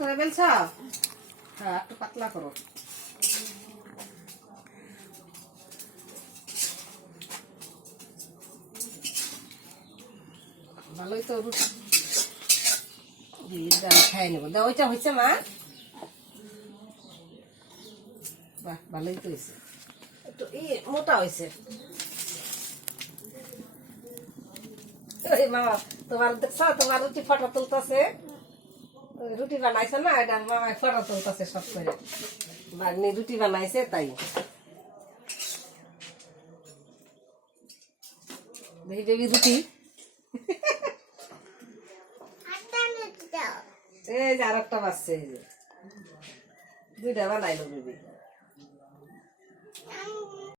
করে বেলছ? হ্যাঁ একটু পাতলা করো। ভালোই তো রুটি খাই নেবো। ওইটা হয়েছে মা? বাহ ভালোই তো হয়েছে, একটু মোটা হয়েছে। মামা তোমার দেখছ, তোমার রুটি ফটো তুলতেছে, রুটি বানাইছে না, এটা মামায় ফটো তুলতেছে সব করে। ভাগ্নি রুটি বানাইছে তাই দেখি বেবি রুটি। এই যে আর একটা বাচ্চা, এই যে দুইটা বানাইলো বেবি।